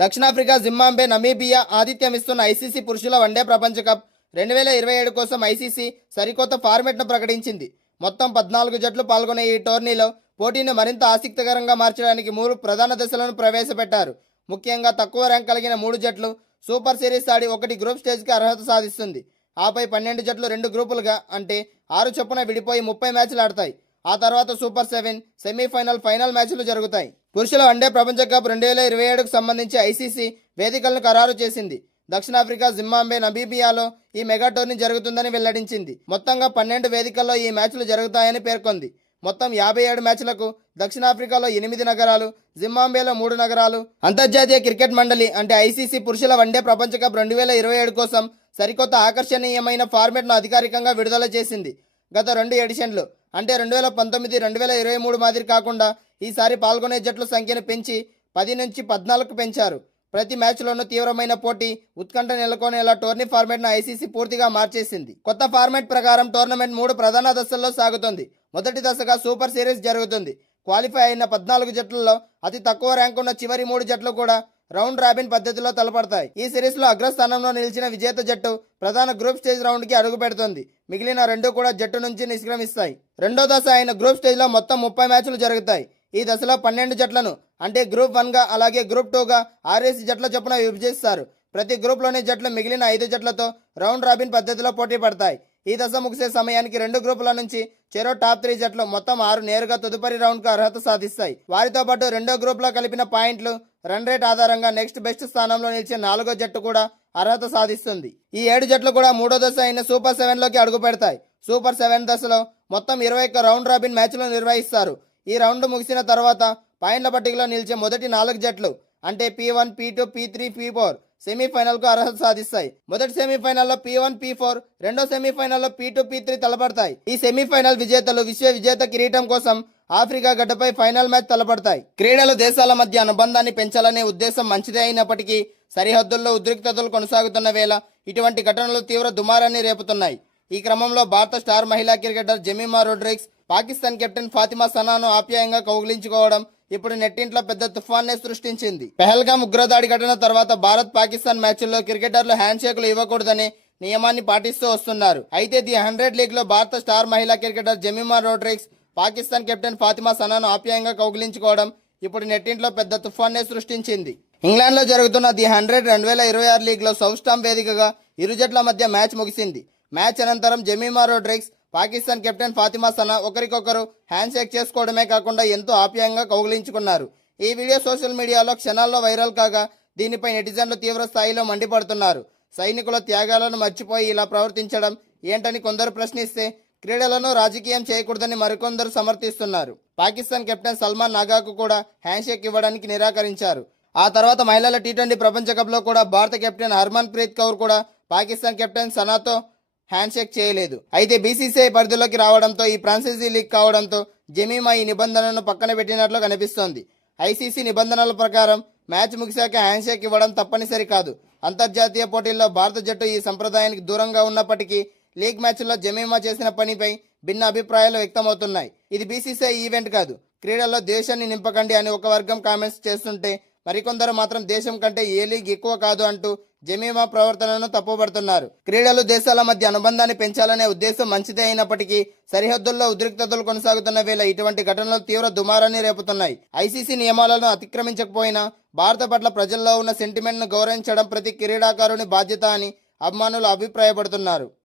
దక్షిణాఫ్రికా, Zimbabwe, Namibia ఆతిథ్యం ఇస్తున్న ఐసీసీ పురుషుల వన్డే ప్రపంచ కప్ 2027 కోసం ఐసీసీ సరికొత్త ఫార్మెట్ను ప్రకటించింది. మొత్తం 14 జట్లు పాల్గొనే ఈ టోర్నీలో పోటీని మరింత ఆసక్తికరంగా మార్చడానికి 3 ప్రధాన దశలను ప్రవేశపెట్టారు. ముఖ్యంగా తక్కువ ర్యాంక్ కలిగిన 3 జట్లు సూపర్ సిరీస్ ఆడి ఒకటి గ్రూప్ స్టేజ్కి అర్హత సాధిస్తుంది. ఆపై 12 జట్లు 2 గ్రూపులుగా అంటే 6 చొప్పున విడిపోయి 30 మ్యాచ్లు ఆడతాయి. ఆ తర్వాత సూపర్ 7, సెమీఫైనల్, ఫైనల్ మ్యాచ్లు జరుగుతాయి. పురుషుల వన్డే ప్రపంచ కప్ 2027కు సంబంధించి ఐసీసీ వేదికలను ఖరారు చేసింది. దక్షిణాఫ్రికా, జింబాబ్వే, నమీబియాలో ఈ మెగా టోర్నీ జరుగుతుందని వెల్లడించింది. మొత్తంగా 12 వేదికల్లో ఈ మ్యాచ్లు జరుగుతాయని పేర్కొంది. మొత్తం 57 మ్యాచ్లకు దక్షిణాఫ్రికాలో 8 నగరాలు, జింబాబ్వేలో 3 నగరాలు. అంతర్జాతీయ క్రికెట్ మండలి అంటే ఐసీసీ పురుషుల వన్డే ప్రపంచ కప్ 2027 కోసం సరికొత్త ఆకర్షణీయమైన ఫార్మెట్ను అధికారికంగా విడుదల చేసింది. గత 2 ఎడిషన్లు అంటే 2019, 2023 మాదిరి కాకుండా ఈసారి పాల్గొనే జట్ల సంఖ్యను పెంచి 10 నుంచి 14కు పెంచారు. ప్రతి మ్యాచ్లోనూ తీవ్రమైన పోటీ, ఉత్కంఠ నెలకొనేలా టోర్నీ ఫార్మాట్ను ఐసీసీ పూర్తిగా మార్చేసింది. కొత్త ఫార్మాట్ ప్రకారం టోర్నమెంట్ 3 ప్రధాన దశల్లో సాగుతుంది. మొదటి దశగా సూపర్ సిరీస్ జరుగుతుంది. క్వాలిఫై అయిన 14 జట్లలో అతి తక్కువ ర్యాంక్ ఉన్న చివరి 3 జట్లు కూడా రౌండ్ రాబిన్ పద్ధతిలో తలపడతాయి. ఈ సిరీస్లో అగ్రస్థానంలో నిలిచిన విజేత జట్టు ప్రధాన గ్రూప్ స్టేజ్ రౌండ్కి అడుగు పెడుతుంది. మిగిలిన 2 కూడా జట్టు నుంచి నిష్క్రమిస్తాయి. రెండో దశ అయిన గ్రూప్ స్టేజ్లో మొత్తం 30 మ్యాచ్లు జరుగుతాయి. ఈ దశలో 12 జట్లను అంటే గ్రూప్ 1గా అలాగే గ్రూప్ 2గా 6 జట్ల చొప్పున విభజిస్తారు. ప్రతి గ్రూప్లోని జట్లు మిగిలిన 5 జట్లతో రౌండ్ రాబిన్ పద్ధతిలో పోటీ పడతాయి. ఈ దశ ముగిసే సమయానికి 2 గ్రూపుల నుంచి చెరో టాప్ 3 జట్లు మొత్తం 6 నేరుగా తదుపరి రౌండ్కు అర్హత సాధిస్తాయి. వారితో పాటు రెండో గ్రూప్లో కలిపిన పాయింట్లు, రన్ రేట్ ఆధారంగా నెక్స్ట్ బెస్ట్ స్థానంలో నిలిచే 4వ జట్టు కూడా అర్హత సాధిస్తుంది. ఈ 7 జట్లు కూడా మూడో దశ అయిన సూపర్ 7లోకి అడుగు పెడతాయి. సూపర్ 7 దశలో మొత్తం 21 రౌండ్ రాబిన్ మ్యాచ్లు నిర్వహిస్తారు. ఈ రౌండ్ ముగిసిన తర్వాత పాయింట్ల పట్టికలో నిలిచే మొదటి 4 జట్లు అంటే P1, P2, P3, P4 సెమీఫైనల్కు అర్హత సాధిస్తాయి. మొదటి సెమీఫైనల్లో P1, P4, రెండో సెమీఫైనల్లో P2, P3 తలపడతాయి. ఈ సెమీఫైనల్ విజేతలు విశ్వ విజేత కిరీటం కోసం ఆఫ్రికా గడ్డపై ఫైనల్ మ్యాచ్ తలపడతాయి. క్రీడలు దేశాల మధ్య అనుబంధాన్ని పెంచాలనే ఉద్దేశం మంచిదే అయినప్పటికీ సరిహద్దుల్లో ఉద్రిక్తతలు కొనసాగుతున్న వేళ ఇటువంటి ఘటనలు తీవ్ర దుమారాన్ని రేపుతున్నాయి. ఈ క్రమంలో భారత స్టార్ మహిళా క్రికెటర్ జెమిమా రోడ్రిగ్స్ పాకిస్తాన్ కెప్టెన్ ఫాతిమా సనాను ఆప్యాయంగా కౌగిలించుకోవడం ఇప్పుడు నెట్టింట్లో పెద్ద తుఫాన్నే సృష్టించింది. పెహల్గాం ఉగ్రదాడి ఘటన తర్వాత భారత్ పాకిస్తాన్ మ్యాచ్ల్లో క్రికెటర్లు హ్యాండ్ షేకులు ఇవ్వకూడదనే నియమాన్ని పాటిస్తూ వస్తున్నారు. అయితే ది 100 లీగ్లో భారత స్టార్ మహిళా క్రికెటర్ జెమిమా రోడ్రిగ్స్ పాకిస్తాన్ కెప్టెన్ ఫాతిమా సనాను ఆప్యాయంగా కౌగిలించుకోవడం ఇప్పుడు నెట్టింట్లో పెద్ద తుఫాన్నే సృష్టించింది. ఇంగ్లాండ్లో జరుగుతున్న ది 100 2026 లీగ్లో సౌత్ స్టామ్ వేదికగా ఇరు జట్ల మధ్య మ్యాచ్ ముగిసింది. మ్యాచ్ అనంతరం జెమిమా రోడ్రిగ్స్, పాకిస్తాన్ కెప్టెన్ ఫాతిమా సనా ఒకరికొకరు హ్యాండ్ షేక్ చేసుకోవడమే కాకుండా ఎంతో ఆప్యాయంగా కౌగిలించుకున్నారు. ఈ వీడియో సోషల్ మీడియాలో క్షణాల్లో వైరల్ కాగా దీనిపై నెటిజన్లు తీవ్ర స్థాయిలో మండిపడుతున్నారు. సైనికుల త్యాగాలను మర్చిపోయి ఇలా ప్రవర్తించడం ఏంటని కొందరు ప్రశ్నిస్తే, క్రీడలను రాజకీయం చేయకూడదని మరికొందరు సమర్థిస్తున్నారు. పాకిస్తాన్ కెప్టెన్ సల్మాన్ నాగాకు కూడా హ్యాండ్ షేక్ ఇవ్వడానికి నిరాకరించారు. ఆ తర్వాత మహిళల T20 ప్రపంచ కప్లో కూడా భారత కెప్టెన్ హర్మన్ ప్రీత్ కౌర్ కూడా పాకిస్తాన్ కెప్టెన్ సనాతో హ్యాండ్ షేక్ చేయలేదు. అయితే బీసీసీఐ పరిధిలోకి రావడంతో ఈ ఫ్రాంచైజీ లీగ్ కావడంతో జెమిమా ఈ నిబంధనను పక్కన పెట్టినట్లు కనిపిస్తోంది. ఐసీసీ నిబంధనల ప్రకారం మ్యాచ్ ముగిశాక హ్యాండ్ షేక్ ఇవ్వడం తప్పనిసరి కాదు. అంతర్జాతీయ పోటీల్లో భారత జట్టు ఈ సంప్రదాయానికి దూరంగా ఉన్నప్పటికీ లీగ్ మ్యాచ్లో జెమిమా చేసిన పనిపై భిన్న అభిప్రాయాలు వ్యక్తమవుతున్నాయి. ఇది బీసీసీఐ ఈవెంట్ కాదు, క్రీడల్లో దేశాన్ని నింపకండి అని ఒక వర్గం కామెంట్స్ చేస్తుంటే మరికొందరు మాత్రం దేశం కంటే ఏ లీగ్ ఎక్కువ కాదు అంటూ జెమిమా ప్రవర్తనను తప్పుపడుతున్నారు. క్రీడలు దేశాల మధ్య అనుబంధాన్ని పెంచాలనే ఉద్దేశం మంచిదే అయినప్పటికీ సరిహద్దుల్లో ఉద్రిక్తతలు కొనసాగుతున్న వేళ ఇటువంటి ఘటనలు తీవ్ర దుమారాన్ని రేపుతున్నాయి. ఐసీసీ నియమాలను అతిక్రమించకపోయినా భారత పట్ల ప్రజల్లో ఉన్న సెంటిమెంట్ను గౌరవించడం ప్రతి క్రీడాకారుని బాధ్యత అని అభిమానులు అభిప్రాయపడుతున్నారు.